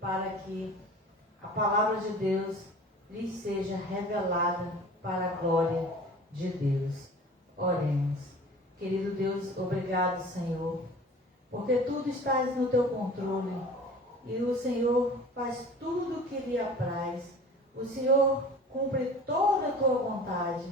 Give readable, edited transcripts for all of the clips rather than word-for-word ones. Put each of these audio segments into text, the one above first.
para que a palavra de Deus lhes seja revelada para a glória de Deus. Oremos. Querido Deus, obrigado, Senhor, porque tudo está no teu controle e o Senhor faz tudo o que lhe apraz. O Senhor cumpre toda a tua vontade.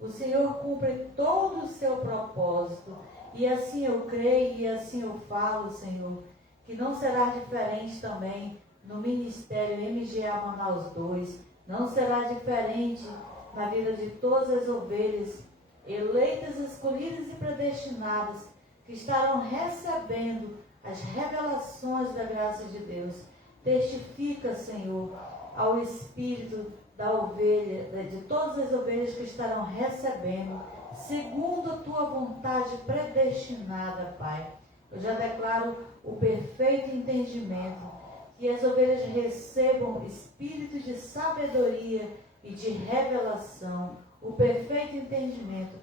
O Senhor cumpre todo o seu propósito. E assim eu creio e assim eu falo, Senhor, que não será diferente também no ministério MGA Manaus 2. Não será diferente na vida de todas as ovelhas eleitas, escolhidas e predestinadas que estarão recebendo as revelações da graça de Deus. Testifica, Senhor, ao espírito da ovelha, de todas as ovelhas que estarão recebendo, segundo a tua vontade predestinada, Pai. Eu já declaro o perfeito entendimento, que as ovelhas recebam espírito de sabedoria e de revelação, o perfeito entendimento,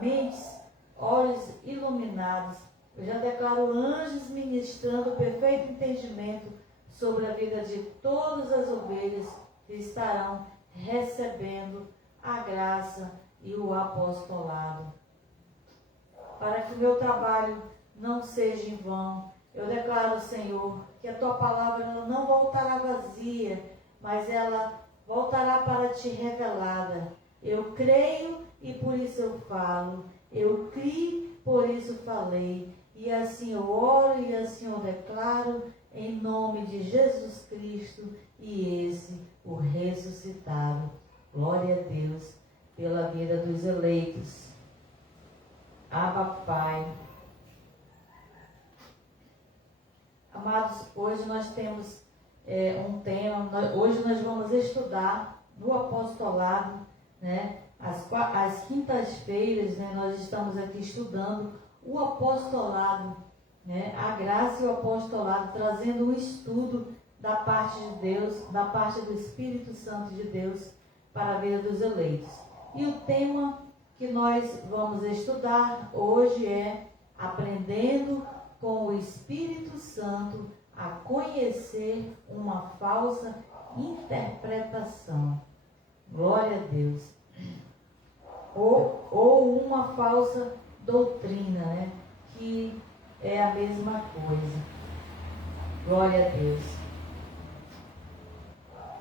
mentes, olhos iluminados. Eu já declaro anjos ministrando o perfeito entendimento sobre a vida de todas as ovelhas que estarão recebendo a graça e o apostolado. Para que o meu trabalho não seja em vão, eu declaro, Senhor, que a tua palavra não voltará vazia, mas ela voltará para ti revelada. Eu creio e por isso eu falo. Eu criei, por isso falei. E assim eu oro e assim eu declaro, em nome de Jesus Cristo e esse, o ressuscitado. Glória a Deus pela vida dos eleitos. Abba, Pai. Amados, hoje nós temos um tema. Hoje nós vamos estudar no apostolado, né? Às quintas-feiras, né, nós estamos aqui estudando o apostolado, né? A graça e o apostolado, trazendo um estudo da parte de Deus, da parte do Espírito Santo de Deus para a vida dos eleitos. E o tema que nós vamos estudar hoje é aprendendo com o Espírito Santo a conhecer uma falsa interpretação. Glória a Deus. Ou uma falsa doutrina, né? Que é a mesma coisa. Glória a Deus.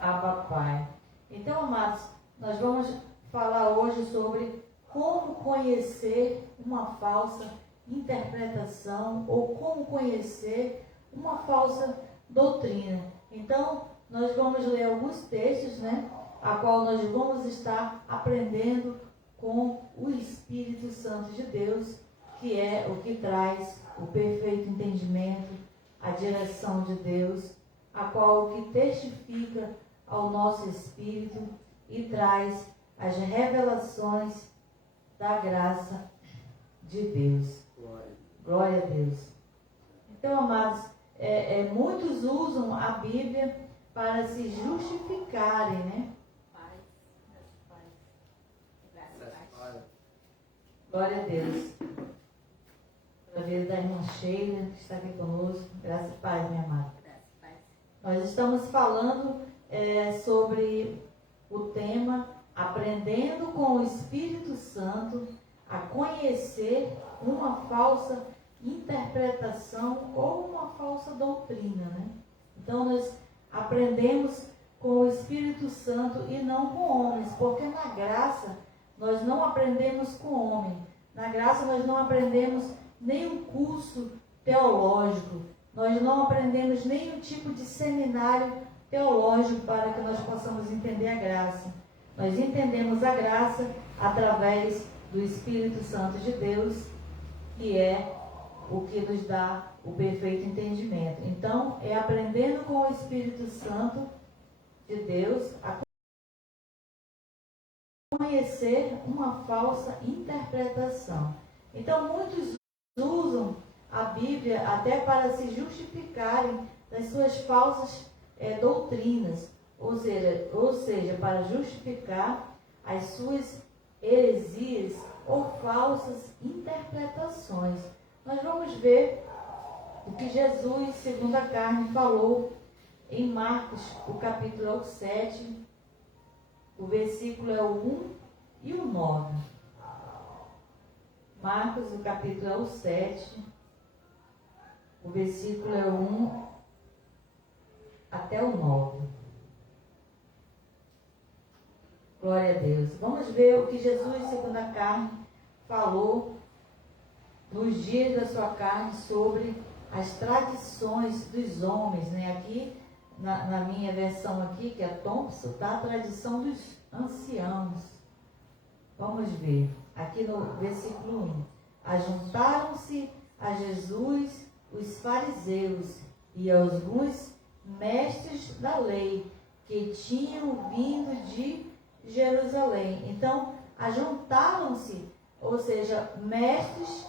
Abba, Pai. Então, amados, nós vamos falar hoje sobre como conhecer uma falsa interpretação ou como conhecer uma falsa doutrina. Então, nós vamos ler alguns textos, né? A qual nós vamos estar aprendendo com o Espírito Santo de Deus, que é o que traz o perfeito entendimento, a direção de Deus, a qual o que testifica ao nosso espírito e traz as revelações da graça de Deus. Glória a Deus. Então, amados, muitos usam a Bíblia para se justificarem, né? Glória a Deus. Pela vida da irmã Sheila, que está aqui conosco. Graça e paz, minha amada. Nós estamos falando sobre o tema aprendendo com o Espírito Santo a conhecer uma falsa interpretação ou uma falsa doutrina, né? Então, nós aprendemos com o Espírito Santo e não com homens, porque na graça nós não aprendemos com homem. Na graça nós não aprendemos nenhum curso teológico. Nós não aprendemos nenhum tipo de seminário teológico para que nós possamos entender a graça. Nós entendemos a graça através do Espírito Santo de Deus, que é o que nos dá o perfeito entendimento. Então, é aprendendo com o Espírito Santo de Deus a conhecer uma falsa interpretação. Então, muitos usam a Bíblia até para se justificarem das suas falsas doutrinas, ou seja, para justificar as suas heresias ou falsas interpretações. Nós vamos ver o que Jesus, segundo a carne, falou em Marcos, o capítulo é o 7, o versículo é o 1 e o 9. Marcos, o capítulo é o 7, o versículo é o 1 até o 9. Glória a Deus. Vamos ver o que Jesus, segundo a carne, falou nos dias da sua carne sobre as tradições dos homens, né? Aqui, na minha versão aqui, que é Thompson, está a tradição dos anciãos. Vamos ver. Aqui no versículo 1. Ajuntaram-se a Jesus os fariseus e alguns mestres da lei que tinham vindo de Jerusalém. Então, ajuntaram-se, ou seja, mestres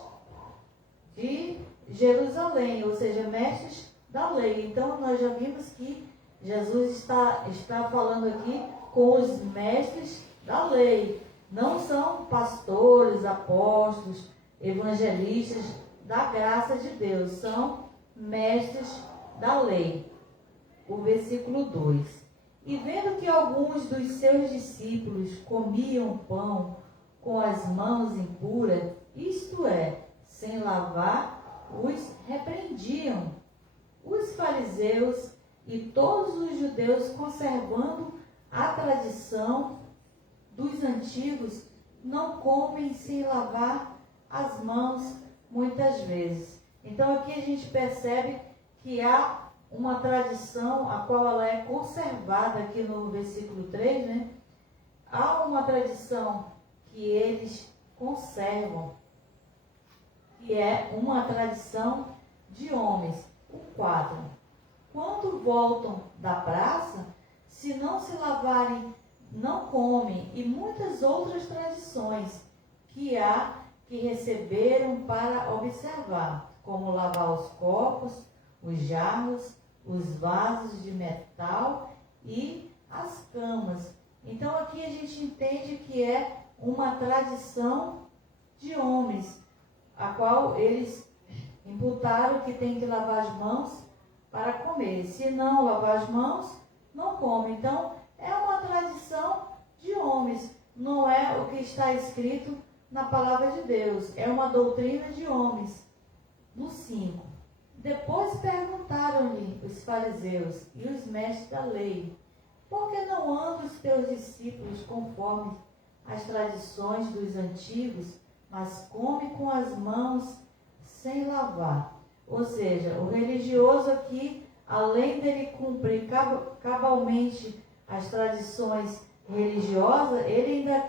de Jerusalém, ou seja, mestres da lei. Então, nós já vimos que Jesus está falando aqui com os mestres da lei. Não são pastores, apóstolos, evangelistas da graça de Deus, são mestres da lei. O versículo 2. E vendo que alguns dos seus discípulos comiam pão com as mãos impuras, isto é, sem lavar, os repreendiam. Os fariseus e todos os judeus, conservando a tradição dos antigos, não comem sem lavar as mãos muitas vezes. Então aqui a gente percebe que há uma tradição a qual ela é conservada aqui no versículo 3, né? Há uma tradição que eles conservam, que é uma tradição de homens. O 4. Quando voltam da praça, se não se lavarem, não comem, e muitas outras tradições que há que receberam para observar, como lavar os copos, os jarros, os vasos de metal e as camas. Então aqui a gente entende que é uma tradição de homens, a qual eles imputaram que tem que lavar as mãos para comer. Se não lavar as mãos, não come. Então é uma tradição de homens, não é o que está escrito na palavra de Deus, é uma doutrina de homens. No 5. Depois perguntaram-lhe os fariseus e os mestres da lei: por que não andam os teus discípulos conforme as tradições dos antigos, mas come com as mãos sem lavar? Ou seja, o religioso aqui, além dele cumprir cabalmente as tradições religiosas, ele ainda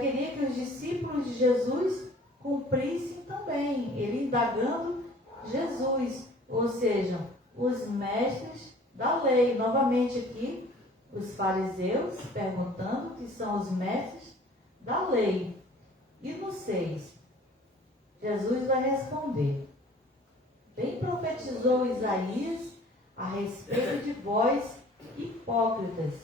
queria que os discípulos de Jesus cumprissem também, ele indagando Jesus, ou seja, os mestres da lei. Novamente aqui, os fariseus perguntando que são os mestres da lei. E no 6, Jesus vai responder: bem profetizou Isaías a respeito de vós, hipócritas,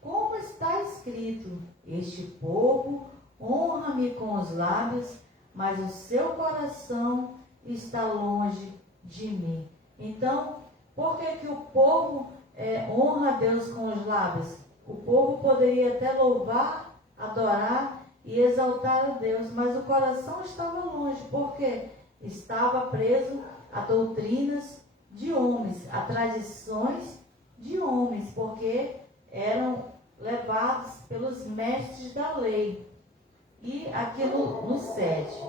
como está escrito: este povo honra-me com os lábios, mas o seu coração está longe de mim. Então, por que o povo honra a Deus com os lábios? O povo poderia até louvar, adorar e exaltar a Deus, mas o coração estava longe, porque estava preso a doutrinas de homens, a tradições de homens, porque eram levados pelos mestres da lei. E aqui no 7,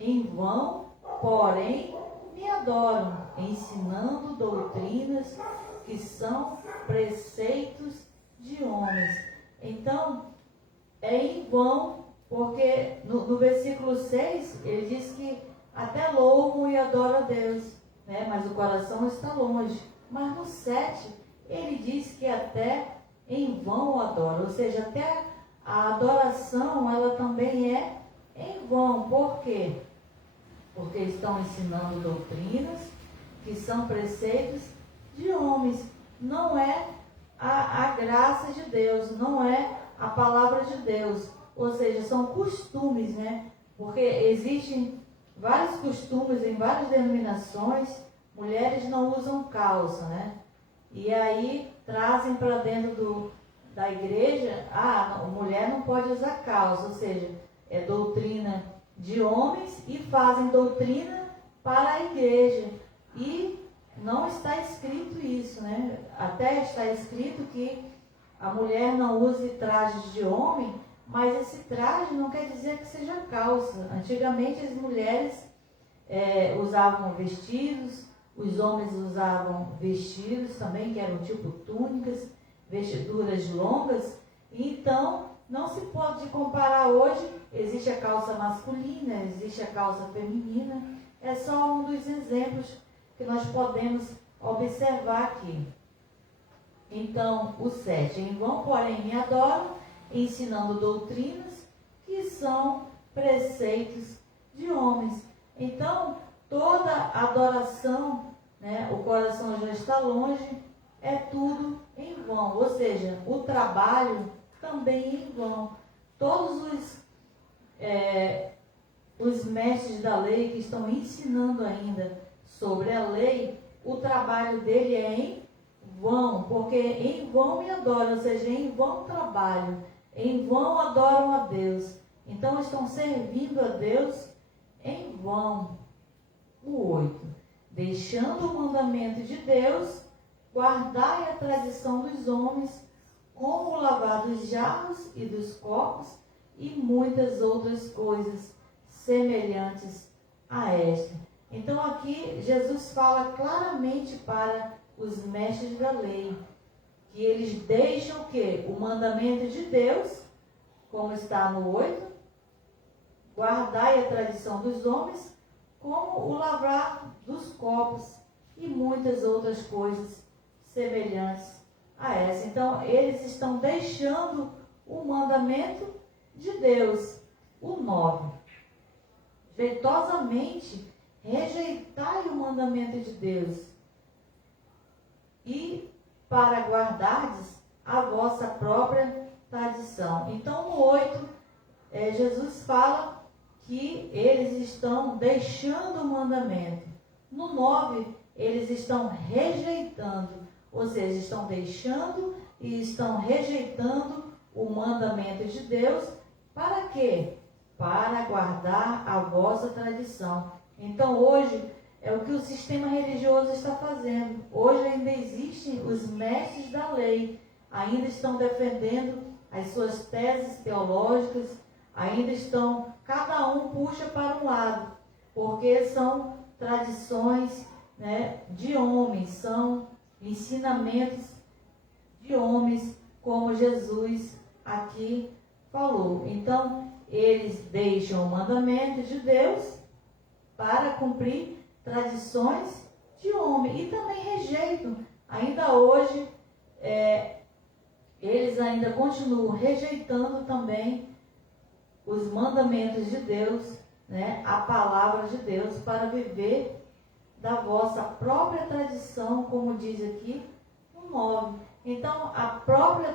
em vão, porém, me adoram, ensinando doutrinas que são preceitos de homens. Então, é em vão, porque no versículo 6, ele diz que até louvam e adoram a Deus, né? Mas o coração está longe. Mas no 7, ele diz que até em vão o adoram, ou seja, até a adoração, ela também é em vão. Por quê? Porque estão ensinando doutrinas que são preceitos de homens. Não é a graça de Deus, não é a palavra de Deus. Ou seja, são costumes, né? Porque existem vários costumes em várias denominações, mulheres não usam calça, né? E aí trazem para dentro da igreja, a mulher não pode usar calça, ou seja, é doutrina de homens e fazem doutrina para a igreja. E não está escrito isso, né? Até está escrito que a mulher não use trajes de homem, mas esse traje não quer dizer que seja calça. Antigamente as mulheres usavam vestidos, os homens usavam vestidos também, que eram tipo túnicas, vestiduras longas. Então, não se pode comparar hoje. Existe a calça masculina, existe a calça feminina. É só um dos exemplos que nós podemos observar aqui. Então, o 7. Em vão, porém, me adoram, ensinando doutrinas que são preceitos de homens. Então, toda adoração, né, o coração já está longe, é tudo em vão. Ou seja, o trabalho também em vão. Todos os mestres da lei que estão ensinando ainda sobre a lei, o trabalho dele é em vão, porque em vão me adoram, ou seja, em vão trabalho, em vão adoram a Deus. Então estão servindo a Deus em vão. O 8. Deixando o mandamento de Deus, guardai a tradição dos homens, como o lavar dos jarros e dos copos, e muitas outras coisas semelhantes a esta. Então aqui Jesus fala claramente para os mestres da lei, que eles deixam o quê? O mandamento de Deus, como está no 8, guardai a tradição dos homens, como o lavar dos copos e muitas outras coisas semelhantes a essa. Então, eles estão deixando o mandamento de Deus. O 9. Jeitosamente rejeitai o mandamento de Deus e para guardardes a vossa própria tradição. Então, no 8, Jesus fala que eles estão deixando o mandamento. No 9, eles estão rejeitando, ou seja, estão deixando e estão rejeitando o mandamento de Deus. Para quê? Para guardar a vossa tradição. Então, hoje, é o que o sistema religioso está fazendo. Hoje ainda existem os mestres da lei, ainda estão defendendo as suas teses teológicas, ainda estão, cada um puxa para um lado, porque são tradições, né, de homens, são ensinamentos de homens, como Jesus aqui falou. Então, eles deixam o mandamento de Deus para cumprir tradições de homem, e também rejeitam. Ainda hoje, eles ainda continuam rejeitando também os mandamentos de Deus, né, a palavra de Deus, para viver da vossa própria tradição, como diz aqui no 9. Então, a própria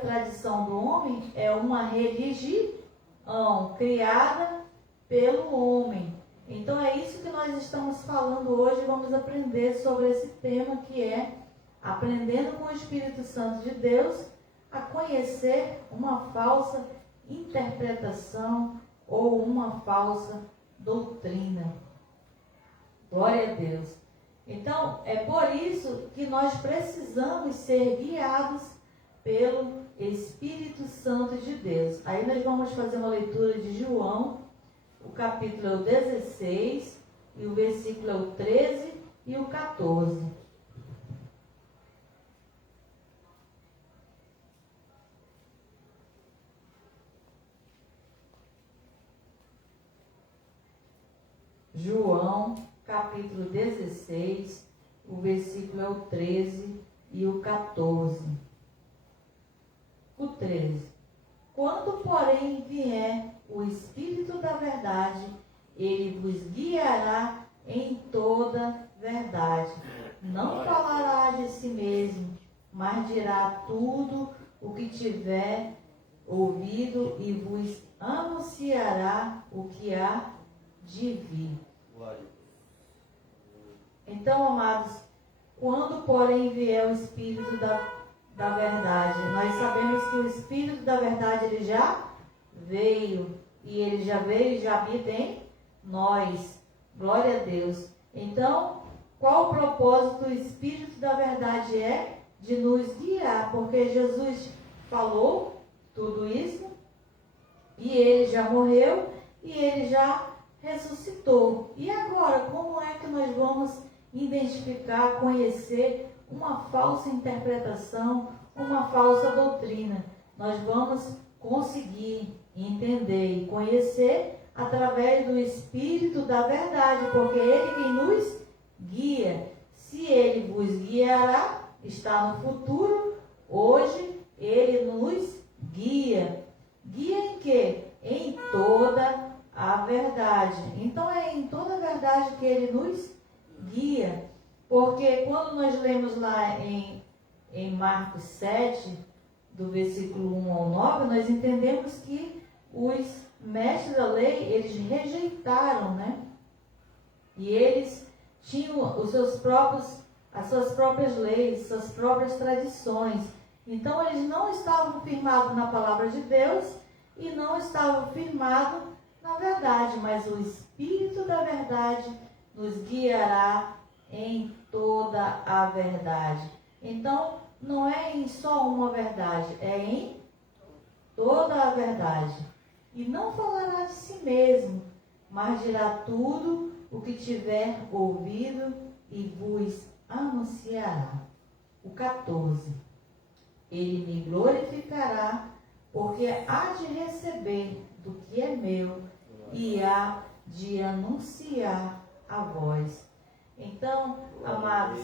tradição do homem é uma religião criada pelo homem. Então, é isso que nós estamos falando hoje. Vamos aprender sobre esse tema, que é aprendendo com o Espírito Santo de Deus a conhecer uma falsa interpretação ou uma falsa doutrina. Glória a Deus. Então, é por isso que nós precisamos ser guiados pelo Espírito Santo de Deus. Aí nós vamos fazer uma leitura de João, o capítulo é o 16, e o versículo é o 13 e o 14. João, capítulo 16, o versículo é o 13 e o 14. O 13. Quando, porém, vier o Espírito da verdade, ele vos guiará em toda verdade. Não falará de si mesmo, mas dirá tudo o que tiver ouvido e vos anunciará o que há de vir. Então, amados, quando, porém, vier o Espírito da verdade, nós sabemos que o Espírito da verdade, ele já veio, e ele já veio e já habita em nós. Glória a Deus. Então, qual o propósito do Espírito da verdade é? De nos guiar, porque Jesus falou tudo isso, e ele já morreu, e ele já ressuscitou. E agora, como é que nós vamos identificar, conhecer uma falsa interpretação, uma falsa doutrina? Nós vamos conseguir entender e conhecer através do Espírito da verdade, porque ele quem nos guia. Se ele vos guiará, está no futuro, hoje ele nos guia. Guia em quê? Em toda a verdade. Então é em toda a verdade que ele nos guia. Porque quando nós lemos lá em Marcos 7, do versículo 1 ao 9, nós entendemos que os mestres da lei, eles rejeitaram, né? E eles tinham as suas próprias leis, suas próprias tradições. Então eles não estavam firmados na palavra de Deus e não estavam firmados na verdade, mas o Espírito da verdade nos guiará em toda a verdade. Então, não é em só uma verdade, é em toda a verdade. E não falará de si mesmo, mas dirá tudo o que tiver ouvido e vos anunciará. O 14. Ele me glorificará, porque há de receber do que é meu e há de anunciar a vós. Então, amados,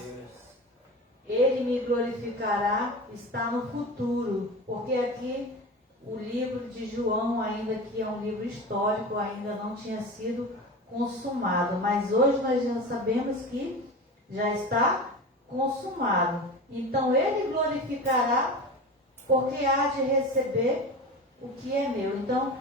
ele me glorificará, está no futuro, porque aqui o livro de João, ainda que é um livro histórico, ainda não tinha sido consumado, mas hoje nós já sabemos que já está consumado. Então ele glorificará, porque há de receber o que é meu. Então,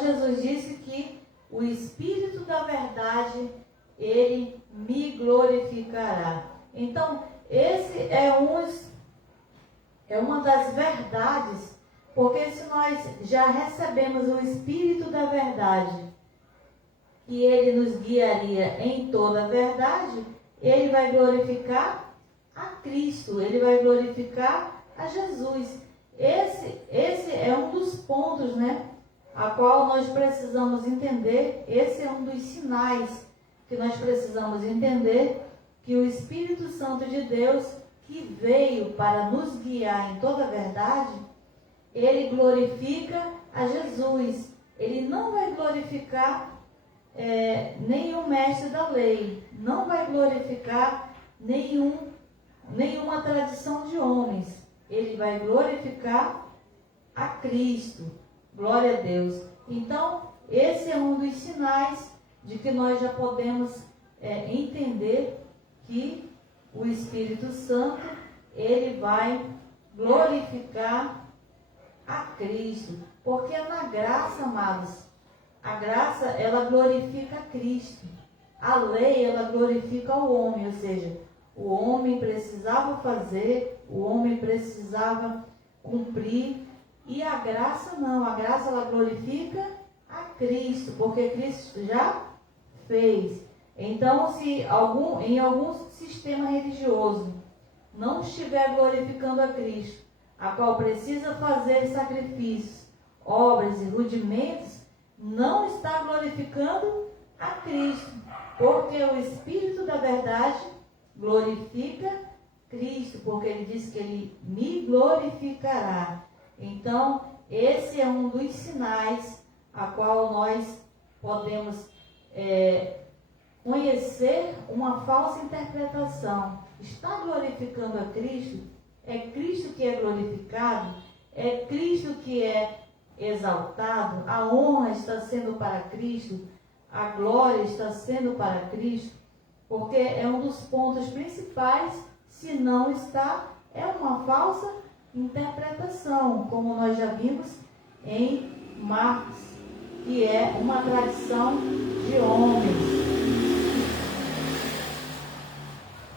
Jesus disse, que o Espírito da verdade, ele me glorificará. Então, esse é uma das verdades, porque se nós já recebemos o Espírito da verdade, e ele nos guiaria em toda a verdade, ele vai glorificar a Cristo, ele vai glorificar a Jesus. Esse é um dos pontos, né, a qual nós precisamos entender. Esse é um dos sinais que nós precisamos entender, que o Espírito Santo de Deus, que veio para nos guiar em toda a verdade, ele glorifica a Jesus. Ele não vai glorificar nenhum mestre da lei, não vai glorificar nenhuma tradição de homens. Ele vai glorificar a Cristo. Glória a Deus. Então, esse é um dos sinais de que nós já podemos entender que o Espírito Santo, ele vai glorificar a Cristo. Porque na graça, amados, a graça, ela glorifica a Cristo. A lei, ela glorifica o homem, ou seja, o homem precisava fazer, o homem precisava cumprir, e a graça não, a graça ela glorifica a Cristo, porque Cristo já fez. Então, se em algum sistema religioso não estiver glorificando a Cristo, a qual precisa fazer sacrifícios, obras e rudimentos, não está glorificando a Cristo, porque o Espírito da verdade glorifica Cristo, porque ele diz que ele me glorificará. Então, esse é um dos sinais a qual nós podemos conhecer uma falsa interpretação. Está glorificando a Cristo? É Cristo que é glorificado? É Cristo que é exaltado? A honra está sendo para Cristo? A glória está sendo para Cristo? Porque é um dos pontos principais. Se não está, é uma falsa interpretação, como nós já vimos em Marcos, que é uma tradição de homens.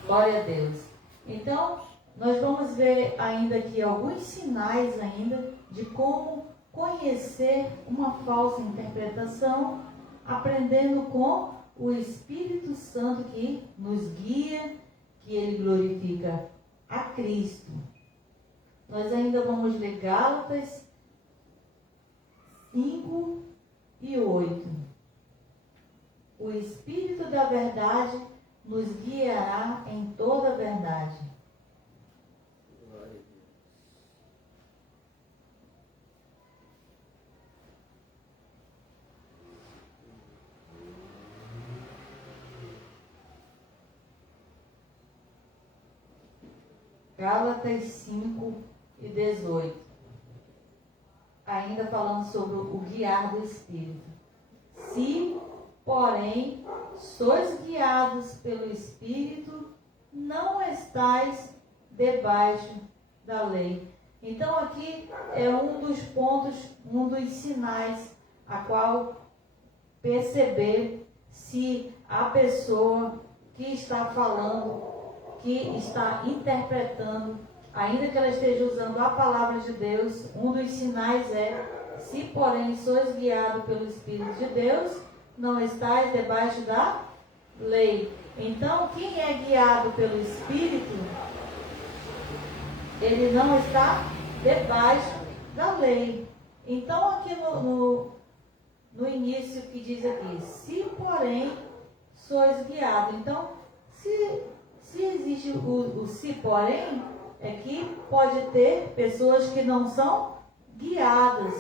Glória a Deus. Então, nós vamos ver ainda aqui alguns sinais ainda de como conhecer uma falsa interpretação, aprendendo com o Espírito Santo que nos guia, que ele glorifica a Cristo. Nós ainda vamos ler Gálatas 5 e 8. O Espírito da verdade nos guiará em toda a verdade. Gálatas 5 e 18. Ainda falando sobre o guiar do Espírito. Se, porém, sois guiados pelo Espírito, não estais debaixo da lei. Então aqui é um dos pontos, um dos sinais a qual perceber se a pessoa que está falando, que está interpretando, ainda que ela esteja usando a palavra de Deus, um dos sinais é: se porém sois guiados pelo Espírito de Deus, não estais debaixo da lei. Então, quem é guiado pelo Espírito, ele não está debaixo da lei. Então, aqui no início que diz aqui, se porém sois guiados. Então, se existe o se porém, é que pode ter pessoas que não são guiadas.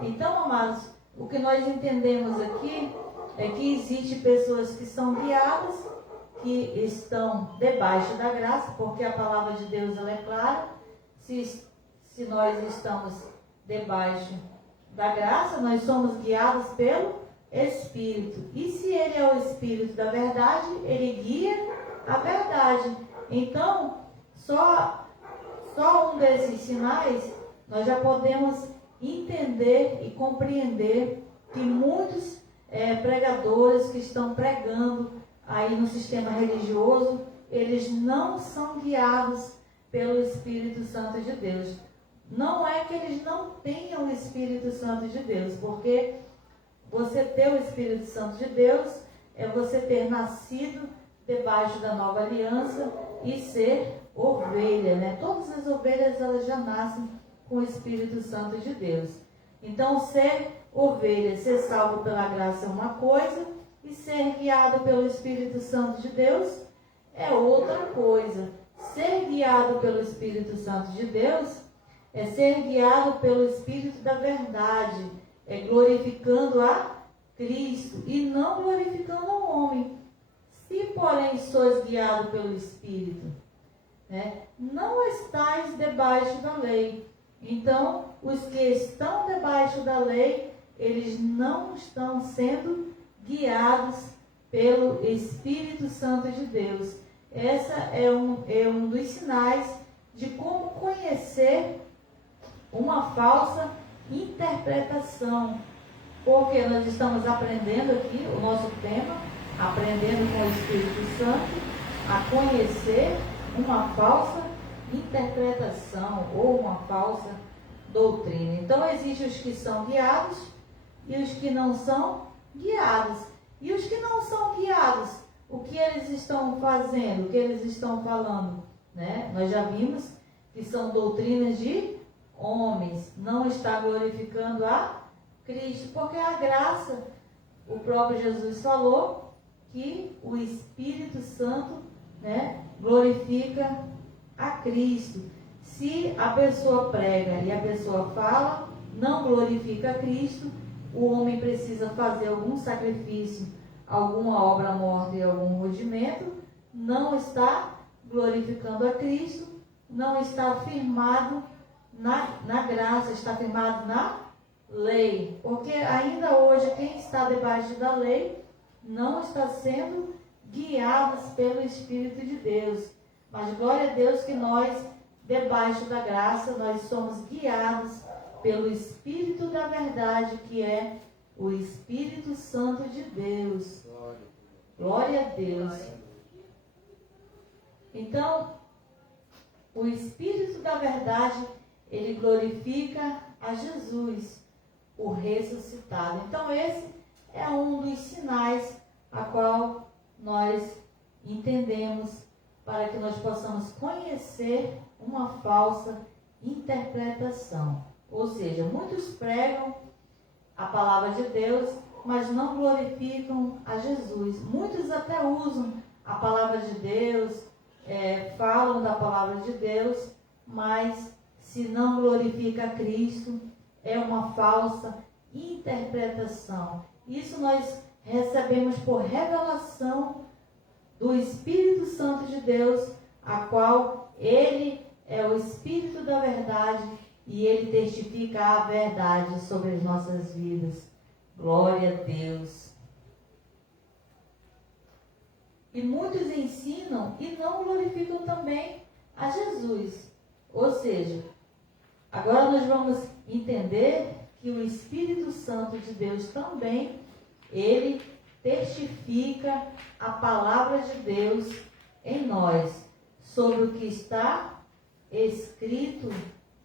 Então, amados, o que nós entendemos aqui é que existe pessoas que são guiadas, que estão debaixo da graça, porque a palavra de Deus ela é clara. Se nós estamos debaixo da graça, nós somos guiados pelo Espírito. E se ele é o Espírito da verdade, ele guia a verdade. Então, só um desses sinais, nós já podemos entender e compreender que muitos pregadores que estão pregando aí no sistema religioso, eles não são guiados pelo Espírito Santo de Deus. Não é que eles não tenham o Espírito Santo de Deus, porque você ter o Espírito Santo de Deus é você ter nascido debaixo da nova aliança e ser ovelha, né? Todas as ovelhas elas já nascem com o Espírito Santo de Deus. Então, ser ovelha, ser salvo pela graça é uma coisa, e ser guiado pelo Espírito Santo de Deus é outra coisa. Ser guiado pelo Espírito Santo de Deus é ser guiado pelo Espírito da verdade, é glorificando a Cristo e não glorificando ao homem. Se, porém, sois guiado pelo Espírito, né, não estais debaixo da lei. Então, os que estão debaixo da lei, eles não estão sendo guiados pelo Espírito Santo de Deus. Essa é um dos sinais de como conhecer uma falsa interpretação. Porque nós estamos aprendendo aqui, o nosso tema, aprendendo com o Espírito Santo a conhecer uma falsa interpretação ou uma falsa doutrina. Então, existem os que são guiados e os que não são guiados. E os que não são guiados, o que eles estão fazendo, o que eles estão falando, né? Nós já vimos que são doutrinas de homens, não está glorificando a Cristo, porque a graça, o próprio Jesus falou que o Espírito Santo, né, glorifica a Cristo. Se a pessoa prega e a pessoa fala, não glorifica a Cristo, o homem precisa fazer algum sacrifício, alguma obra morta e algum rudimento, não está glorificando a Cristo, não está firmado na graça, está firmado na lei. Porque ainda hoje quem está debaixo da lei não está sendo guiados pelo Espírito de Deus. Mas glória a Deus que nós debaixo da graça, nós somos guiados pelo Espírito da verdade, que é o Espírito Santo de Deus. Glória a Deus. Então, o Espírito da verdade, ele glorifica a Jesus, o ressuscitado. Então, esse é um dos sinais a qual nós entendemos para que nós possamos conhecer uma falsa interpretação. Ou seja, muitos pregam a palavra de Deus, mas não glorificam a Jesus. Muitos até usam a palavra de Deus, falam da palavra de Deus, mas se não glorifica a Cristo, é uma falsa interpretação. Isso nós recebemos por revelação do Espírito Santo de Deus, a qual ele é o Espírito da verdade e ele testifica a verdade sobre as nossas vidas. Glória a Deus. E muitos ensinam e não glorificam também a Jesus. Ou seja, agora nós vamos entender que o Espírito Santo de Deus também, ele testifica a palavra de Deus em nós, sobre o que está escrito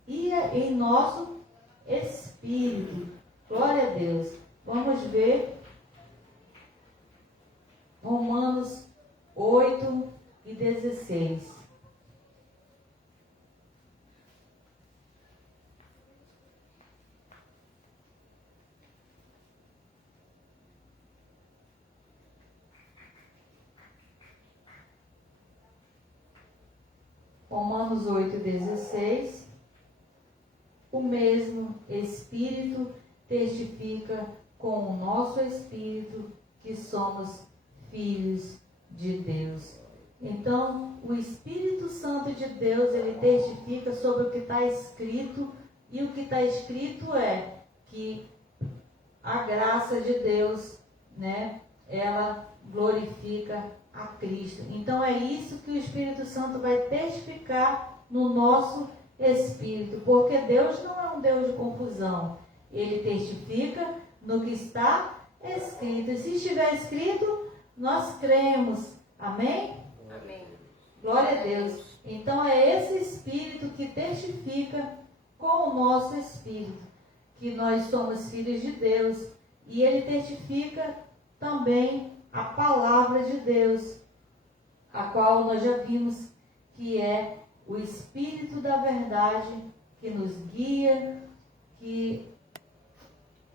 e em nosso espírito. Glória a Deus. Vamos ver Romanos 8:16. Romanos 8:16. O mesmo Espírito testifica com o nosso espírito que somos filhos de Deus. Então, o Espírito Santo de Deus, ele testifica sobre o que está escrito, e o que está escrito é que a graça de Deus, né, ela glorifica a Cristo. Então, é isso que o Espírito Santo vai testificar no nosso espírito, porque Deus não é um Deus de confusão. Ele testifica no que está escrito. E se estiver escrito, nós cremos. Amém? Amém. Glória a Deus. Então é esse Espírito que testifica com o nosso espírito que nós somos filhos de Deus. E ele testifica também a palavra de Deus, a qual nós já vimos que é o Espírito da verdade que nos guia, que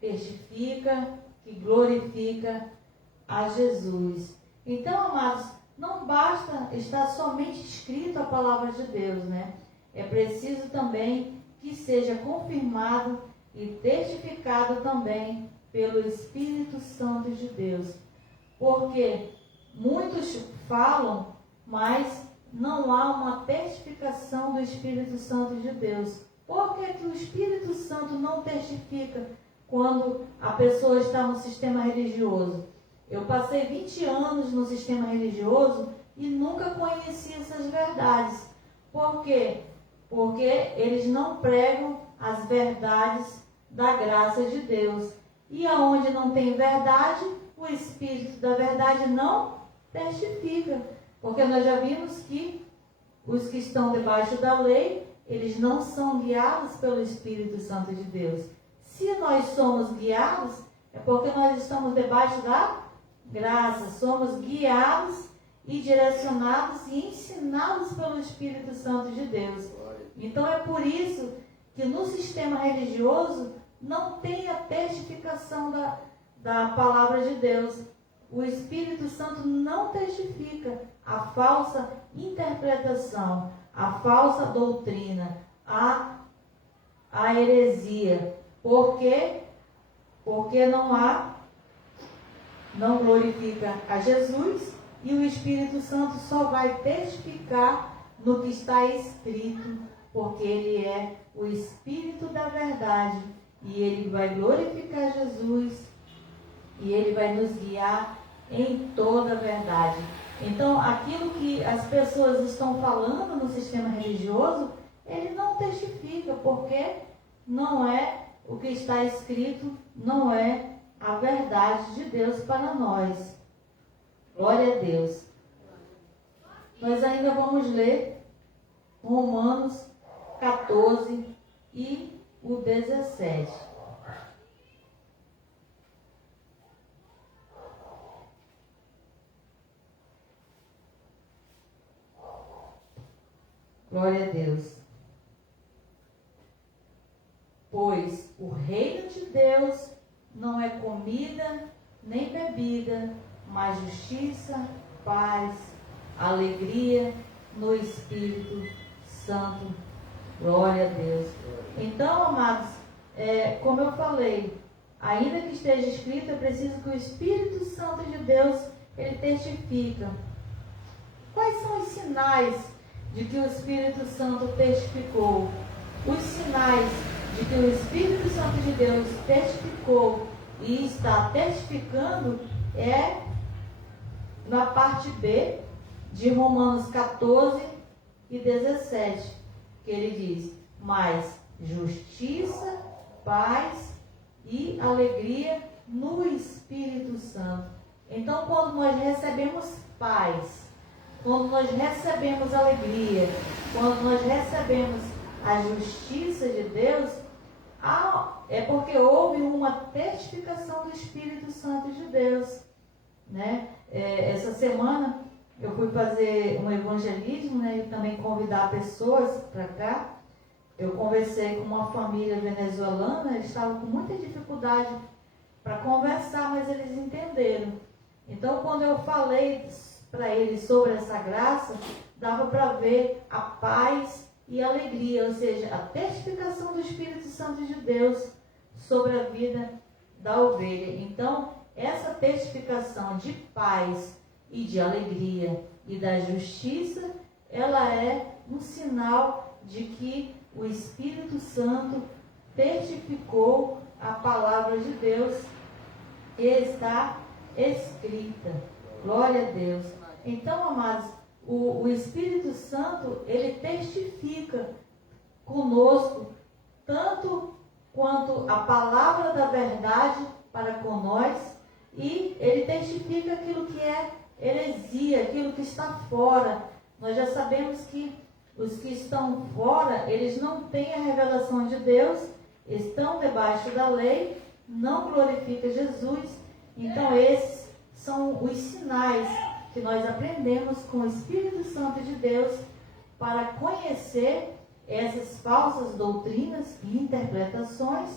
testifica, que glorifica a Jesus. Então, amados, não basta estar somente escrito a palavra de Deus, né? É preciso também que seja confirmado e testificado também pelo Espírito Santo de Deus. Porque muitos falam, mas não há uma testificação do Espírito Santo de Deus. Por que que o Espírito Santo não testifica quando a pessoa está no sistema religioso? Eu passei 20 anos no sistema religioso e nunca conheci essas verdades. Por quê? Porque eles não pregam as verdades da graça de Deus. E aonde não tem verdade, o Espírito da verdade não testifica. Porque nós já vimos que os que estão debaixo da lei, eles não são guiados pelo Espírito Santo de Deus. Se nós somos guiados, é porque nós estamos debaixo da graça. Somos guiados e direcionados e ensinados pelo Espírito Santo de Deus. Então é por isso que no sistema religioso não tem a testificação da palavra de Deus. O Espírito Santo não testifica a falsa interpretação, a falsa doutrina, a heresia. Por quê? Porque não glorifica a Jesus, e o Espírito Santo só vai testificar no que está escrito, porque ele é o Espírito da verdade, e ele vai glorificar Jesus, e ele vai nos guiar em toda a verdade. Então, aquilo que as pessoas estão falando no sistema religioso ele não testifica, porque não é o que está escrito, não é a verdade de Deus para nós. Glória a Deus. Nós ainda vamos ler Romanos 14 e o 17. Glória a Deus. Pois o reino de Deus não é comida nem bebida, mas justiça, paz, alegria no Espírito Santo. Glória a Deus. Então, amados, como eu falei, ainda que esteja escrito, é preciso que o Espírito Santo de Deus, ele testifica. Quais são os sinais de que o Espírito Santo testificou? Os sinais de que o Espírito Santo de Deus testificou e está testificando é na parte B de Romanos 14 e 17, que ele diz: mas justiça, paz e alegria no Espírito Santo. Então, quando nós recebemos paz, quando nós recebemos alegria, quando nós recebemos a justiça de Deus, é porque houve uma testificação do Espírito Santo de Deus, né? Essa semana eu fui fazer um evangelismo, né, e também convidar pessoas para cá. Eu conversei com uma família venezuelana, eles estavam com muita dificuldade para conversar, mas eles entenderam. Então, quando eu falei para eles sobre essa graça, dava para ver a paz e a alegria, ou seja, a testificação do Espírito Santo de Deus sobre a vida da ovelha. Então, essa testificação de paz e de alegria e da justiça, ela é um sinal de que o Espírito Santo testificou a palavra de Deus que está escrita. Glória a Deus. Então, amados, o Espírito Santo, ele testifica conosco, tanto quanto a palavra da verdade para com nós, e ele testifica aquilo que é heresia, aquilo que está fora. Nós já sabemos que os que estão fora, eles não têm a revelação de Deus, estão debaixo da lei, não glorificam Jesus. Então, esses são os sinais que nós aprendemos com o Espírito Santo de Deus para conhecer essas falsas doutrinas e interpretações,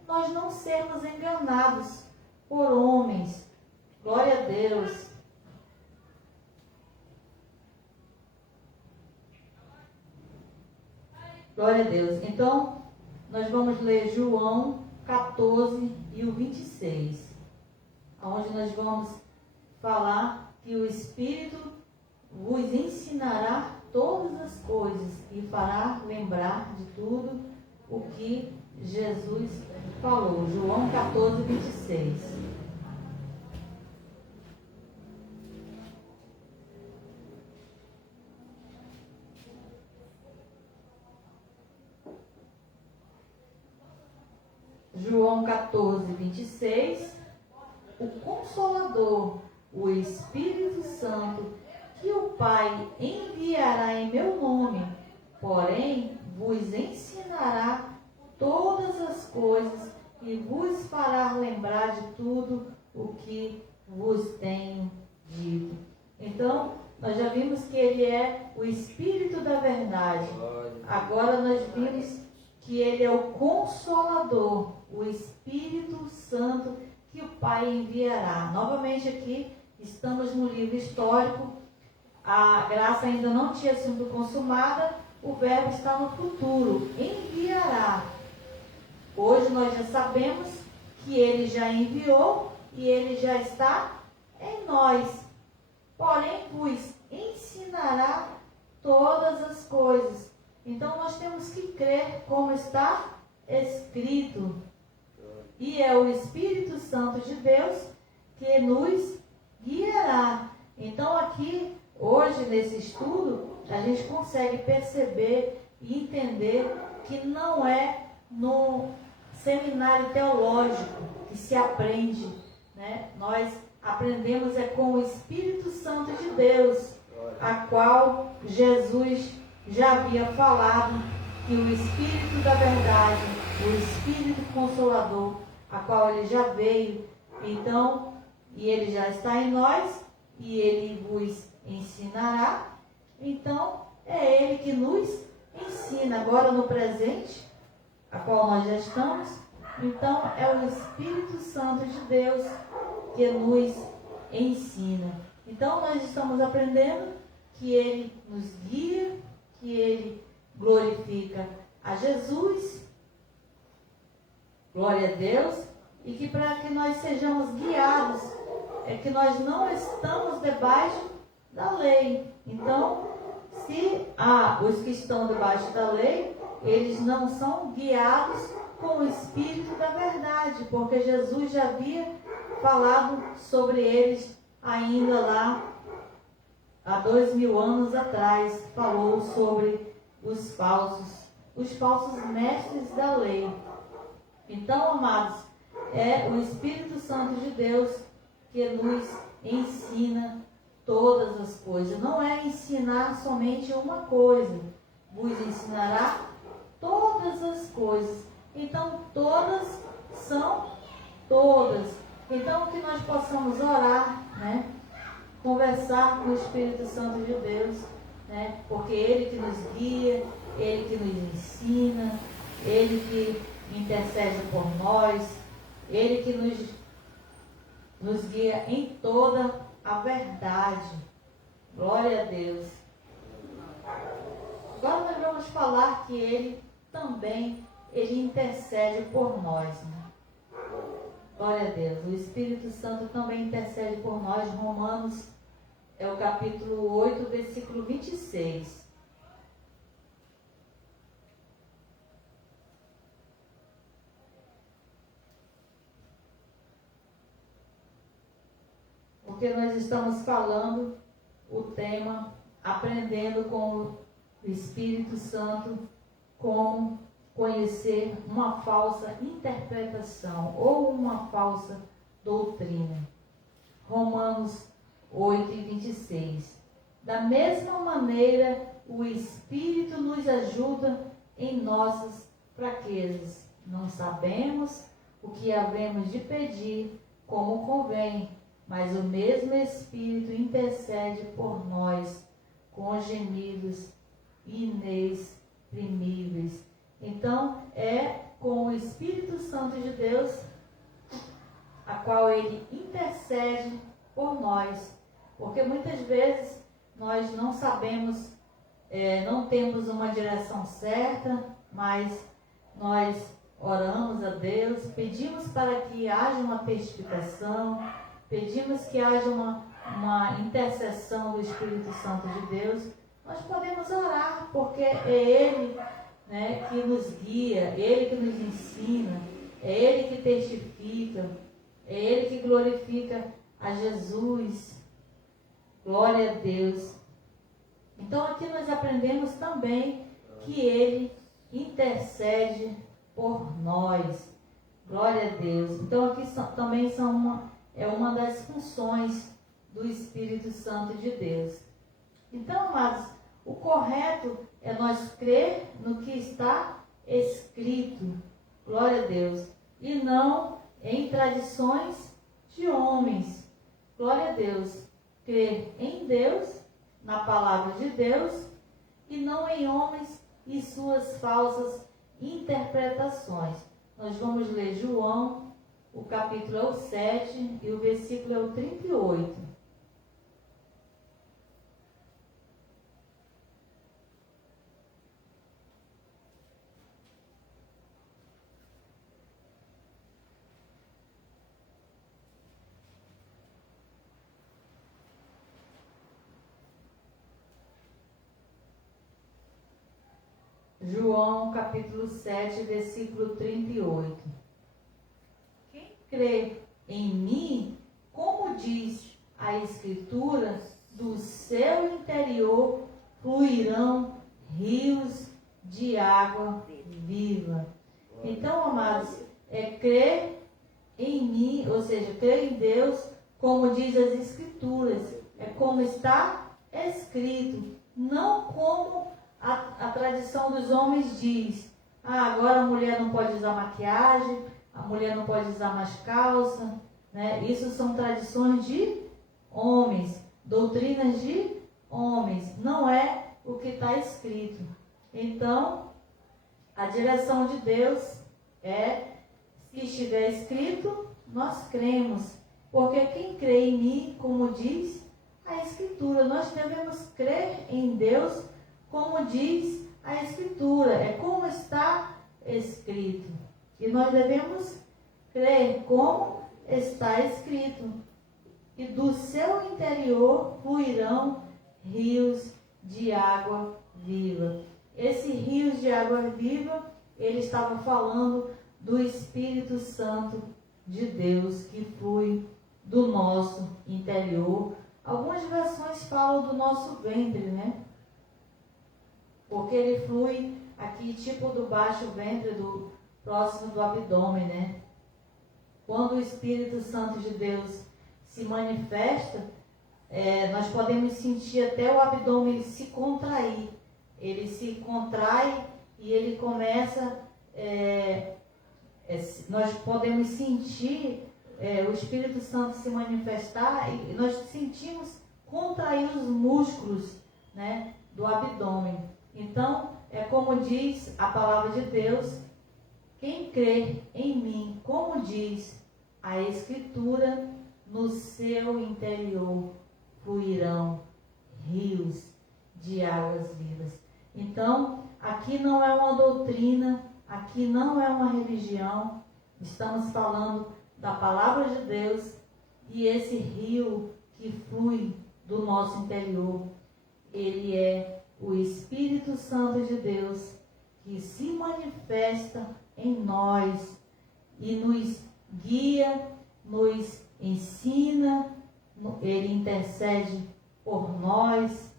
e nós não sermos enganados por homens. Glória a Deus. Glória a Deus. Então, nós vamos ler João 14 e o 26, onde nós vamos falar que o Espírito vos ensinará todas as coisas e fará lembrar de tudo o que Jesus falou. João 14, 26. João 14, 26. O Consolador, o Espírito Santo, que o Pai enviará em meu nome, porém vos ensinará todas as coisas e vos fará lembrar de tudo o que vos tenho dito. Então, nós já vimos que ele é o Espírito da verdade. Agora nós vimos que ele é o Consolador, o Espírito Santo que o Pai enviará. Novamente aqui, estamos no livro histórico, a graça ainda não tinha sido consumada, o verbo está no futuro, enviará. Hoje nós já sabemos que ele já enviou e ele já está em nós. Porém, vos ensinará todas as coisas. Então nós temos que crer como está escrito. E é o Espírito Santo de Deus que nos guiará. Então aqui, hoje, nesse estudo, a gente consegue perceber e entender que não é no seminário teológico que se aprende, né? Nós aprendemos com o Espírito Santo de Deus, a qual Jesus já havia falado que o Espírito da verdade, o Espírito Consolador, a qual ele já veio, então, e ele já está em nós, e ele vos ensinará. Então, é ele que nos ensina agora no presente, a qual nós já estamos. Então, é o Espírito Santo de Deus que nos ensina. Então, nós estamos aprendendo que ele nos guia, que ele glorifica a Jesus, glória a Deus, e que para que nós sejamos guiados, é que nós não estamos debaixo da lei. Então, se os que estão debaixo da lei, eles não são guiados com o Espírito da verdade, porque Jesus já havia falado sobre eles ainda lá há 2000 anos atrás, falou sobre os falsos mestres da lei. Então, amados, é o Espírito Santo de Deus que nos ensina todas as coisas. Não é ensinar somente uma coisa, vos ensinará todas as coisas. Então, todas são todas. Então, que nós possamos orar, né? Conversar com o Espírito Santo de Deus, né? Porque ele que nos guia, ele que nos ensina, ele que intercede por nós, ele que nos guia em toda a verdade. Glória a Deus. Agora nós vamos falar que ele também, ele intercede por nós, né? Glória a Deus. O Espírito Santo também intercede por nós. Romanos é o capítulo 8, versículo 26. Porque nós estamos falando o tema aprendendo com o Espírito Santo como conhecer uma falsa interpretação ou uma falsa doutrina. Romanos 8 e 26. Da mesma maneira, o Espírito nos ajuda em nossas fraquezas. Não sabemos o que havemos de pedir como convém, mas o mesmo Espírito intercede por nós com gemidos inexprimíveis. Então, é com o Espírito Santo de Deus, a qual ele intercede por nós. Porque muitas vezes nós não sabemos, não temos uma direção certa, mas nós oramos a Deus, pedimos para que haja uma testificação, pedimos que haja uma intercessão do Espírito Santo de Deus. Nós podemos orar, porque é Ele, né, que nos guia, Ele que nos ensina, é Ele que testifica, é Ele que glorifica a Jesus. Glória a Deus. Então aqui nós aprendemos também que Ele intercede por nós. Glória a Deus. Então aqui também é uma das funções do Espírito Santo de Deus. Então, amados, o correto é nós crer no que está escrito, glória a Deus, e não em tradições de homens, glória a Deus. Crer em Deus, na palavra de Deus, e não em homens e suas falsas interpretações. Nós vamos ler João, o capítulo é o 7 e o versículo é o 38. João capítulo 7, versículo 38. Quem crê em mim, como diz a Escritura, do seu interior fluirão rios de água viva. Então, amados, crer em mim, ou seja, crer em Deus, como diz as Escrituras, é como está escrito, não como a tradição dos homens diz. Agora a mulher não pode usar maquiagem, a mulher não pode usar mais calça, né? Isso são tradições de homens, doutrinas de homens, não é o que está escrito. Então, a direção de Deus é, se estiver escrito, nós cremos, porque quem crê em mim, como diz a Escritura, nós devemos crer em Deus, como diz a Escritura, é como está escrito. E nós devemos crer como está escrito. E do seu interior fluirão rios de água viva. Esse rios de água viva, ele estava falando do Espírito Santo de Deus que flui do nosso interior. Algumas versões falam do nosso ventre, né? Porque ele flui aqui tipo do baixo ventre, do próximo do abdômen, né? Quando o Espírito Santo de Deus se manifesta, nós podemos sentir até o abdômen se contrair. Ele se contrai e ele começa, nós podemos sentir o Espírito Santo se manifestar e nós sentimos contrair os músculos, né, do abdômen. Então, é como diz a palavra de Deus, quem crer em mim, como diz a Escritura, no seu interior fluirão rios de águas vivas. Então, aqui não é uma doutrina, aqui não é uma religião, estamos falando da palavra de Deus e esse rio que flui do nosso interior, ele é o Espírito Santo de Deus que se manifesta em nós e nos guia, nos ensina, ele intercede por nós.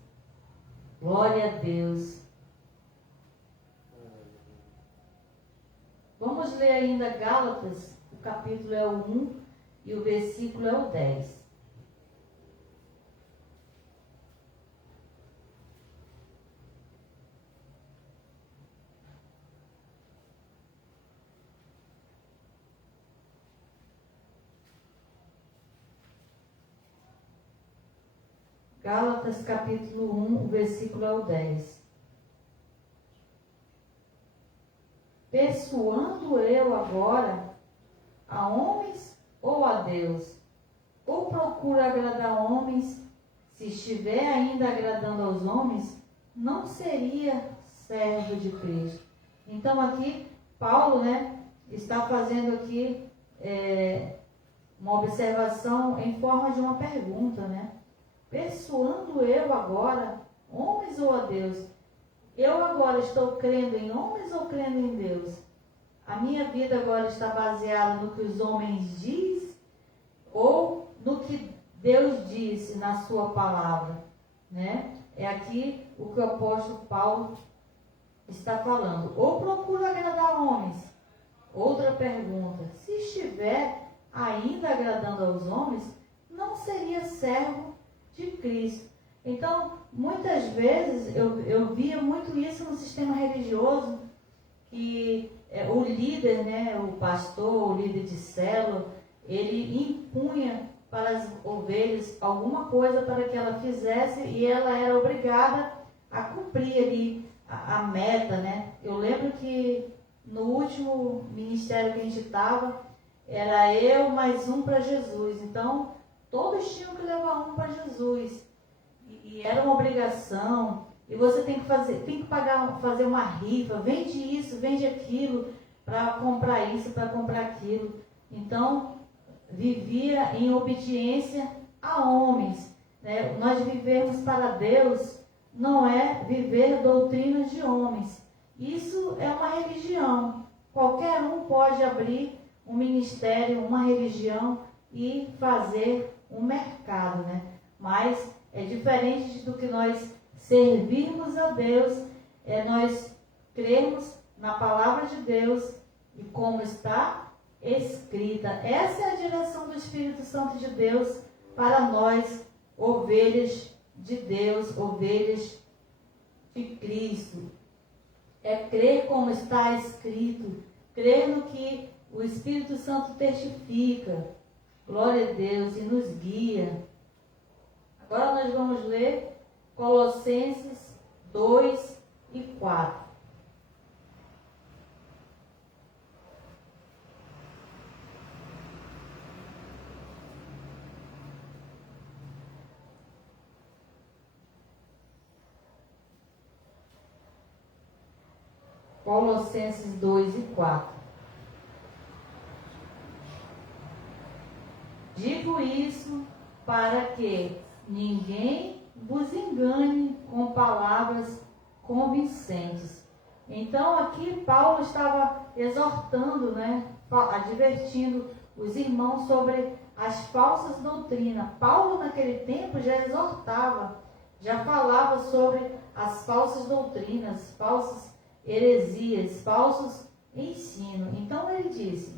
Glória a Deus. Vamos ler ainda Gálatas, o capítulo é o 1 e o versículo é o 10. Gálatas capítulo 1, o versículo é o 10. Persuando eu agora a homens ou a Deus? Ou procuro agradar homens? Se estiver ainda agradando aos homens, não seria servo de Cristo. Então aqui, Paulo, né, está fazendo aqui uma observação em forma de uma pergunta, né? Persuando eu agora homens ou a Deus? Eu agora estou crendo em homens ou crendo em Deus? A minha vida agora está baseada no que os homens dizem ou no que Deus disse na sua palavra, né? É aqui o que o apóstolo Paulo está falando. Ou procuro agradar homens? Outra pergunta. Se estiver ainda agradando aos homens, não seria servo de Cristo. Então, muitas vezes eu via muito isso no sistema religioso, que o líder, né, o pastor, o líder de célula, ele impunha para as ovelhas alguma coisa para que ela fizesse e ela era obrigada a cumprir ali a meta, né? Eu lembro que no último ministério que a gente estava, era eu mais um para Jesus. Então, todos tinham que levar um para Jesus. E era uma obrigação. E você tem que fazer uma rifa. Vende isso, vende aquilo, para comprar isso, para comprar aquilo. Então, vivia em obediência a homens, né? Nós vivemos para Deus não é viver doutrinas de homens. Isso é uma religião. Qualquer um pode abrir um ministério, uma religião e fazer um mercado, né? Mas é diferente do que nós servirmos a Deus, nós crermos na palavra de Deus e como está escrita. Essa é a direção do Espírito Santo de Deus para nós, ovelhas de Deus, ovelhas de Cristo. É crer como está escrito, crer no que o Espírito Santo testifica. Glória a Deus, e nos guia. Agora nós vamos ler Colossenses 2 e 4. Colossenses 2 e 4. Digo isso para que ninguém vos engane com palavras convincentes. Então aqui Paulo estava exortando, advertindo os irmãos sobre as falsas doutrinas. Paulo naquele tempo já exortava, já falava sobre as falsas doutrinas, falsas heresias, falsos ensinos. Então ele disse: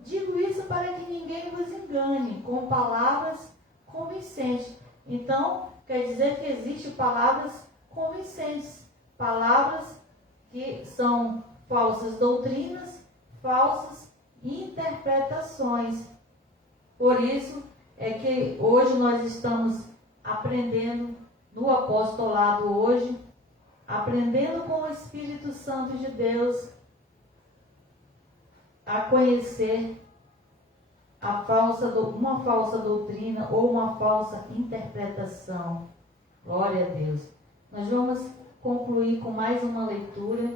digo isso para que ninguém vos engane com palavras convincentes. Então, quer dizer que existem palavras convincentes, palavras que são falsas doutrinas, falsas interpretações. Por isso é que hoje nós estamos aprendendo no apostolado hoje, aprendendo com o Espírito Santo de Deus a conhecer uma falsa doutrina ou uma falsa interpretação. Glória a Deus. Nós vamos concluir com mais uma leitura.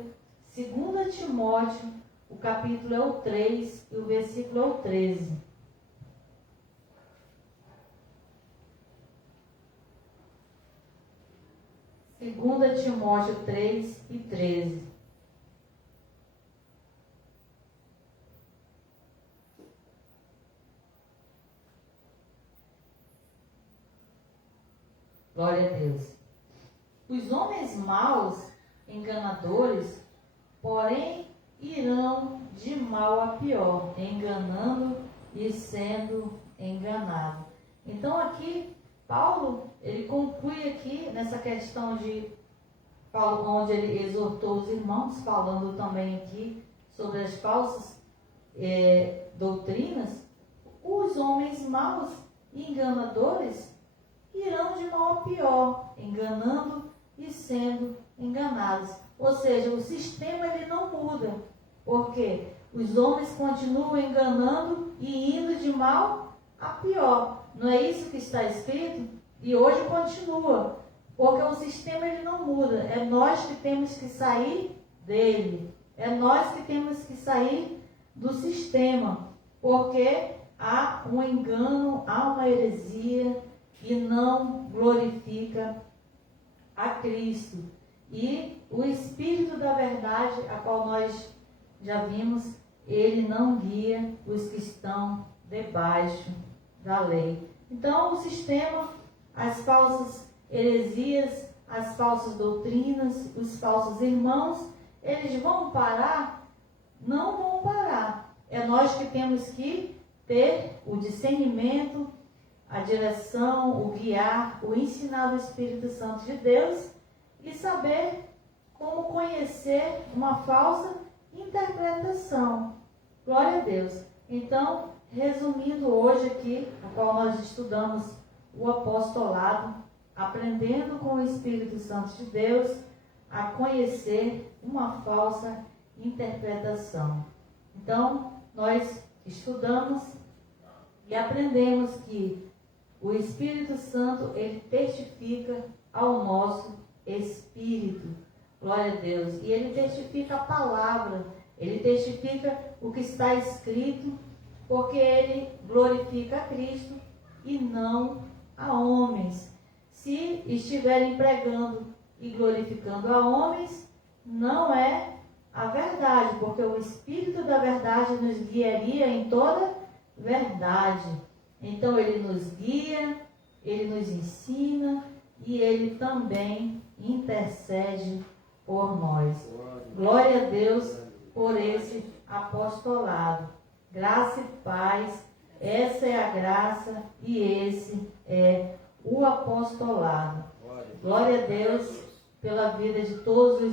2 Timóteo, o capítulo é o 3 e o versículo é o 13. Segunda Timóteo 3 e 13. Glória a Deus. Os homens maus, enganadores, porém irão de mal a pior, enganando e sendo enganado. Então aqui Paulo, ele conclui aqui nessa questão de Paulo, onde ele exortou os irmãos, falando também aqui sobre as falsas doutrinas. Os homens maus e enganadores irão de mal a pior, enganando e sendo enganados. Ou seja, o sistema ele não muda, porque os homens continuam enganando e indo de mal a pior. Não é isso que está escrito? E hoje continua, porque o sistema ele não muda. É nós que temos que sair dele. É nós que temos que sair do sistema, porque há um engano, há uma heresia que não glorifica a Cristo. E o Espírito da verdade, a qual nós já vimos, ele não guia os que estão debaixo da lei. Então, o sistema, as falsas heresias, as falsas doutrinas, os falsos irmãos, eles vão parar? Não vão parar. É nós que temos que ter o discernimento, a direção, o guiar, o ensinar do Espírito Santo de Deus e saber como conhecer uma falsa interpretação. Glória a Deus. Então, resumindo hoje aqui, a qual nós estudamos o apostolado, aprendendo com o Espírito Santo de Deus a conhecer uma falsa interpretação. Então, nós estudamos e aprendemos que o Espírito Santo, ele testifica ao nosso espírito. Glória a Deus. E ele testifica a palavra, ele testifica o que está escrito, porque ele glorifica a Cristo e não a homens. Se estiverem pregando e glorificando a homens, não é a verdade, porque o Espírito da verdade nos guiaria em toda verdade. Então ele nos guia, ele nos ensina e ele também intercede por nós. Glória a Deus por esse apostolado. Graça e paz, essa é a graça e esse é o apostolado. Glória a Deus pela vida de todos os